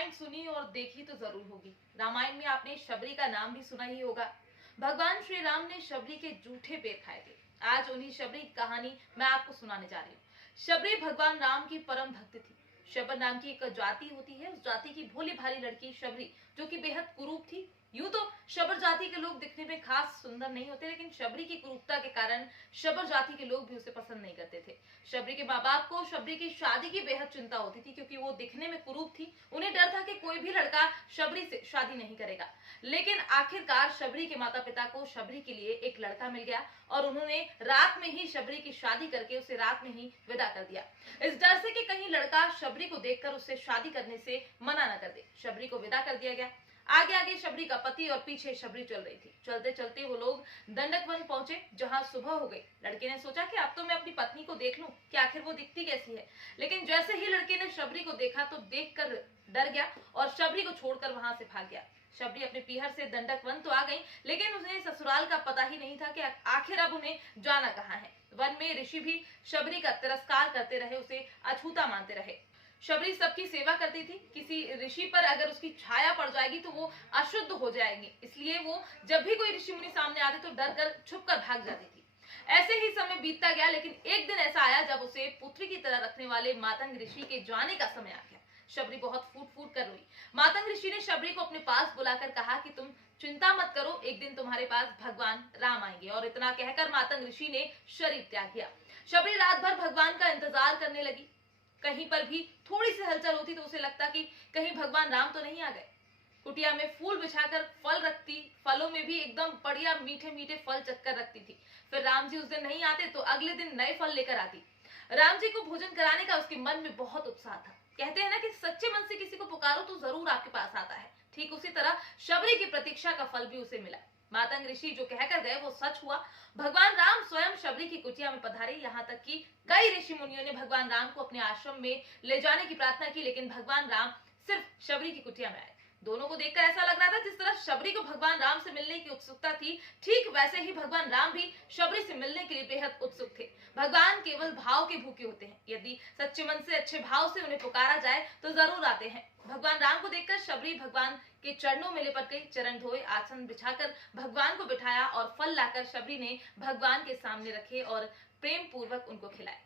रामायण सुनी और देखी तो जरूर होगी। रामायण में आपने शबरी का नाम भी सुना ही होगा। भगवान श्री राम ने शबरी के जूठे पैर खाए थे। आज उन्हीं शबरी की कहानी मैं आपको सुनाने जा रही हूँ। शबरी भगवान राम की परम भक्त थी। शबर नाम की एक जाति होती है, उस जाति की भोली भाली लड़की शबरी, जो कि बेहद कुरूप थी। यूं तो शबर जाति के लोग दिखने में खास सुंदर नहीं होते, लेकिन शबरी की कुरूपता के कारण शबर जाति के लोग भी उसे पसंद नहीं करते थे। शबरी के माँ बाप को शबरी की शादी की बेहद चिंता होती थी, क्योंकि वो दिखने में कुरूप थी। उन्हें डर था कि कोई भी लड़का शबरी से शादी नहीं करेगा। लेकिन आखिरकार शबरी के माता पिता को शबरी के लिए एक लड़का मिल गया और उन्होंने रात में ही शबरी की शादी करके उसे रात में ही विदा कर दिया, इस डर से कि कहीं लड़का शबरी को देखकर उससे शादी करने से मना न कर दे। शबरी को विदा कर दिया गया। आगे आगे शबरी का पति और पीछे शबरी चल रही थी। चलते चलते वो लोग दंडक वन पहुंचे, जहां सुबह हो गई। लड़के ने सोचा कि अब तो मैं अपनी पत्नी को देख लूं कि आखिर वो दिखती कैसी है। लेकिन जैसे ही लड़के ने शबरी को देखा तो देखकर डर गया और शबरी को छोड़कर वहां से भाग गया। शबरी अपने पीहर से दंडक वन तो आ गई, लेकिन उन्हें ससुराल का पता ही नहीं था कि आखिर अब उन्हें जाना कहाँ है। वन में ऋषि भी शबरी का तिरस्कार करते रहे, उसे अछूता मानते रहे। शबरी सबकी सेवा करती थी। किसी ऋषि पर अगर उसकी छाया पड़ जाएगी तो वो अशुद्ध हो जाएगी, इसलिए वो जब भी कोई ऋषि मुनि सामने आते तो डर कर छुप कर भाग जाती थी। ऐसे ही समय बीतता गया, लेकिन एक दिन ऐसा आया जब उसे पुत्री की तरह रखने वाले मातंग ऋषि के जाने का समय आ गया। शबरी बहुत फूट फूट कर रोई। मातंग ऋषि ने शबरी को अपने पास बुलाकर कहा कि तुम चिंता मत करो, एक दिन तुम्हारे पास भगवान राम आएंगे। और इतना कहकर मातंग ऋषि ने शरीर त्याग दिया। शबरी रात भर भगवान का इंतजार करने लगी। कहीं पर भी थोड़ी सी हलचल होती तो उसे लगता कि कहीं भगवान राम तो नहीं आ गए। कुटिया में फूल बिछाकर फल रखती, फलों में भी एकदम बढ़िया मीठे मीठे फल चक्कर रखती थी। फिर राम जी उस दिन नहीं आते तो अगले दिन नए फल लेकर आती। राम जी को भोजन कराने का उसके मन में बहुत उत्साह था। कहते हैं ना कि सच्चे मन से किसी को पुकारो तो जरूर आपके पास आता है। ठीक उसी तरह शबरी की प्रतीक्षा का फल भी उसे मिला। मातंग ऋषि जो कहकर गए वो सच हुआ। भगवान राम स्वयं शबरी की कुटिया में पधारे। यहाँ तक कि कई ऋषि मुनियों ने भगवान राम को अपने आश्रम में ले जाने की प्रार्थना की, लेकिन भगवान राम सिर्फ शबरी की कुटिया में आए। दोनों को देखकर ऐसा लग रहा था जिस तरह शबरी को भगवान राम से मिलने की उत्सुकता थी, ठीक वैसे ही भगवान राम भी शबरी से मिलने के लिए बेहद उत्सुक थे। भगवान केवल भाव के भूखे होते हैं। यदि सच्चे मन से अच्छे भाव से उन्हें पुकारा जाए तो जरूर आते हैं। भगवान राम को देखकर शबरी भगवान के चरणों में लिपट गई। चरण धोए, आसन बिछाकर भगवान को बिठाया और फल लाकर शबरी ने भगवान के सामने रखे और प्रेम पूर्वक उनको खिलाए।